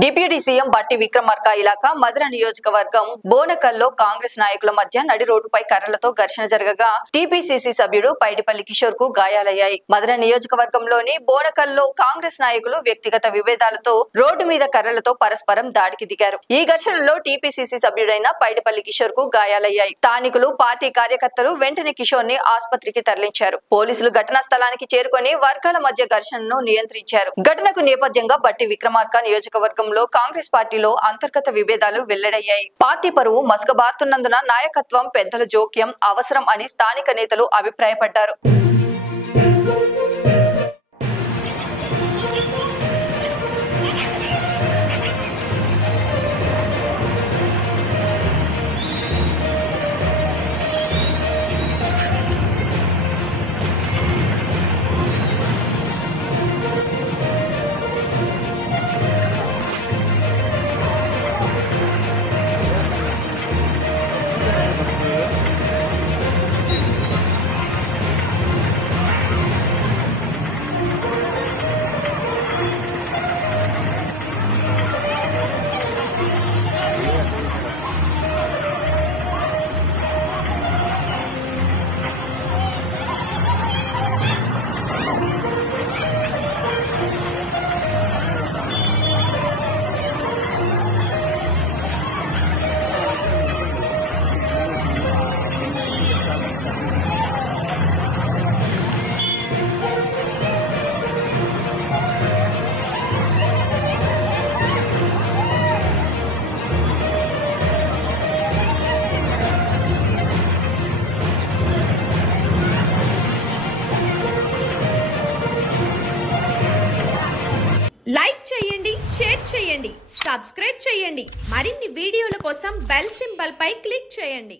Deputy CM బట్టి విక్రమార్క ఇలాకా మధుర నియోజకవర్గం బోనకల్లో కాంగ్రెస్ నాయకుల మధ్య నడి రోడ్డుపై కర్రలతో ఘర్షణ జరగగా టీపీసీసీ సభ్యుడు పైడిపల్లి కిషోర్ కు గాయాలయ్యాయి. మధుర నియోజకవర్గంలోని బోనకల్లో కాంగ్రెస్ నాయకులు వ్యక్తిగత విభేదాలతో రోడ్డు మీద కర్రలతో పరస్పరం దాడికి దిగారు. ఈ ఘర్షణలో టీపీసీసీ సభ్యుడైన పైడిపల్లి కిషోర్ కు గాయాలయ్యాయి. స్థానికులు, పార్టీ కార్యకర్తలు వెంటనే కిషోర్ ని ఆసుపత్రికి తరలించారు. పోలీసులు ఘటనా స్థలానికి చేరుకొని వర్గాల మధ్య ఘర్షణను నియంత్రించారు. ఘటనకు నేపథ్యంగా బట్టి విక్రమార్క నియోజకవర్గం కాంగ్రెస్ పార్టీలో అంతర్గత విభేదాలు వెల్లడయ్యాయి. పార్టీ పరువు మసకబారుతున్నందున నాయకత్వం పెద్దల జోక్యం అవసరం అని స్థానిక నేతలు అభిప్రాయపడ్డారు. లైక్ చేయండి, షేర్ చేయండి, సబ్స్క్రైబ్ చేయండి. మరిన్ని వీడియోల కోసం బెల్ సింబల్ పై క్లిక్ చేయండి.